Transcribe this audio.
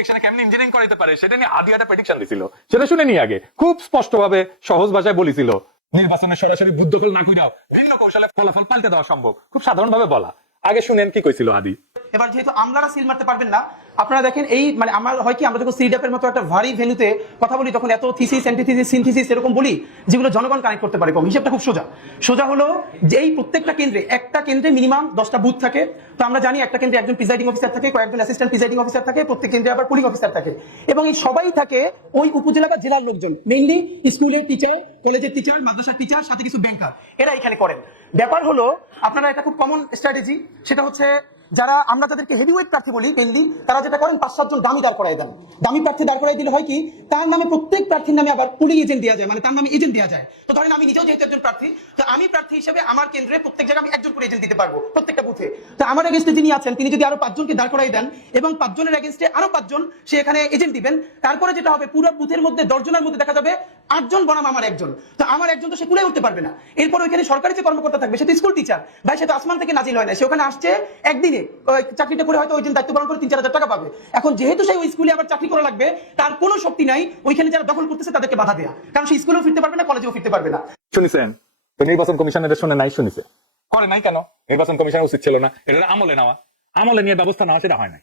ইলেকশনে কেমন ইঞ্জিনিয়ারিং করাইতে পারে সেটা নিয়ে আদি একটা প্রেডিকশন দিছিল, সেটা শুনে নি আগে খুব স্পষ্টভাবে সহজ ভাষায় বলেছিল নির্বাচনে সরাসরি বুদ্ধ দখল না কইরাও ভিন্ন কৌশলে ফলাফল পাল্টে দেওয়া সম্ভব, খুব সাধারণভাবে বলা। আগে শুনেন কি কইছিল আদি। এবার যেহেতু আমলারা সিল মারতে পারবেন না, আপনারা দেখেন এই মানে আমার হয় কি, আমরা যখন সিডাপের মতো একটা ভারী ভ্যালুতে কথা বলি তখন এত থিসিস অ্যান্টিথিসিস সিনথিসিস এরকম বলি যেগুলো জনগণ কানেক্ট করতে পারে কম। হিসেবটা খুব সোজা হলো যে এই প্রত্যেকটা কেন্দ্রে একটা কেন্দ্রে মিনিমাম 10টা বুথ থাকে। তো আমরা জানি একটা কেন্দ্রে একজন প্রিজাইডিং অফিসার থাকে, কয়েকজন অ্যাসিস্ট্যান্ট প্রিজাইডিং অফিসার থাকে, প্রত্যেক কেন্দ্রে আবার পুলিং অফিসার থাকে, এবং এই সবাই থাকে ওই উপজেলা বা জেলার লোকজন, মেইনলি স্কুলের টিচার, কলেজের টিচার, মাদ্রাসার টিচার, সাথে কিছু ব্যাংকার, এরা এখানে করেন। ব্যাপার হলো আপনারা একটা খুব কমন স্ট্র্যাটেজি, সেটা হচ্ছে যারা আমরা তাদেরকে হেভিওয়েট প্রার্থী বলি মেইনলি, তারা যেটা করেন 5-7 জন দামি দাঁড় করাই দেন। দামি প্রার্থী দাঁড় করাই দিলে হয় কি, তার নামে প্রত্যেক প্রার্থীর নামে আবার পুলিং এজেন্ট দেওয়া যায়, মানে তার নামে এজেন্ট দেওয়া যায়। তো ধরেন আমি নিজেও যেহেতু একজন প্রার্থী, তো আমি প্রার্থী হিসেবে আমার কেন্দ্রে প্রত্যেক জায়গায় আমি একজন করে এজেন্ট দিতে পারবো প্রত্যেকটা বুথে। তো আমার এগেইনস্টে যিনি আছেন তিনি যদি আরো 5 জনকে দাঁড় করাই দেন এবং 5 জনের এগেইনস্টে আরো 5 জন সে এখানে এজেন্ট দিবেন, তারপরে যেটা হবে পুরো বুথের মধ্যে 10 জনের মধ্যে দেখা যাবে 8 জন বনাম আমার একজন। তো আমার একজন তো সে কুলে উঠতে পারবে না। এরপর ওইখানে সরকারি যে কর্মকর্তা থাকবে সে তো স্কুল টিচার ভাই, সে তো আসমান থেকে নাজিল হয় না, সে ওখানে আসছে একদিনে চাকরিটা করে হয়তো ওই দিন দায়িত্ব পালন করে 3-4 হাজার টাকা পাবে। এখন যেহেতু সেই ওই স্কুলে আবার চাকরি করা লাগবে, তার কোনো শক্তি নাই ওইখানে যারা দখল করতেছে তাদেরকে বাধা দেয়া, কারণ সে স্কুলেও ফিরতে পারবে না, কলেজেও ফিরতে পারবে না। শুনেছেন তো নির্বাচন কমিশনের শুনে নাই, শুনেছে করে নাই কেন? নির্বাচন কমিশনের উচিত ছিল না এটা আমলে নেওয়া, আমলে নিয়ে ব্যবস্থা নেওয়া, সেটা হয় নাই।